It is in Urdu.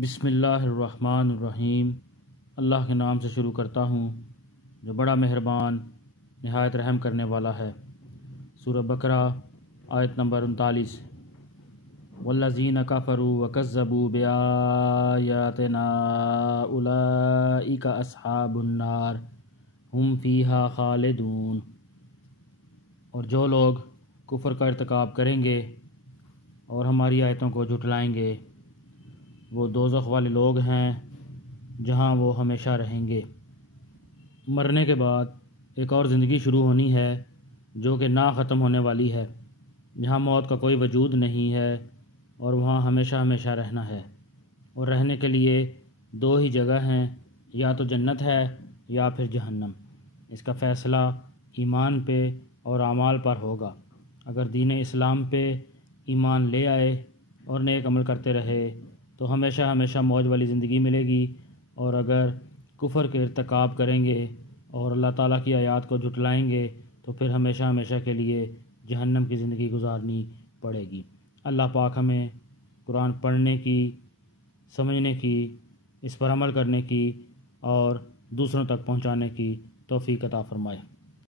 بسم اللہ الرحمن الرحیم۔ اللہ کے نام سے شروع کرتا ہوں جو بڑا مہربان نہایت رحم کرنے والا ہے۔ سورہ بقرہ آیت نمبر 39۔ والذین کفروا وکذبوا بآیاتنا اولئک اصحاب النار ہم فیہا خالدون۔ اور جو لوگ کفر کا ارتکاب کریں گے اور ہماری آیتوں کو جھٹلائیں گے وہ دوزخ والے لوگ ہیں جہاں وہ ہمیشہ رہیں گے۔ مرنے کے بعد ایک اور زندگی شروع ہونی ہے جو کہ نہ ختم ہونے والی ہے، جہاں موت کا کوئی وجود نہیں ہے اور وہاں ہمیشہ ہمیشہ رہنا ہے۔ اور رہنے کے لیے دو ہی جگہ ہیں، یا تو جنت ہے یا پھر جہنم۔ اس کا فیصلہ ایمان پہ اور اعمال پر ہوگا۔ اگر دین اسلام پہ ایمان لے آئے اور نیک عمل کرتے رہے تو ہمیشہ ہمیشہ موج والی زندگی ملے گی، اور اگر کفر کے ارتکاب کریں گے اور اللہ تعالیٰ کی آیات کو جھٹلائیں گے تو پھر ہمیشہ ہمیشہ کے لیے جہنم کی زندگی گزارنی پڑے گی۔ اللہ پاک ہمیں قرآن پڑھنے کی، سمجھنے کی، اس پر عمل کرنے کی اور دوسروں تک پہنچانے کی توفیق عطا فرمائے۔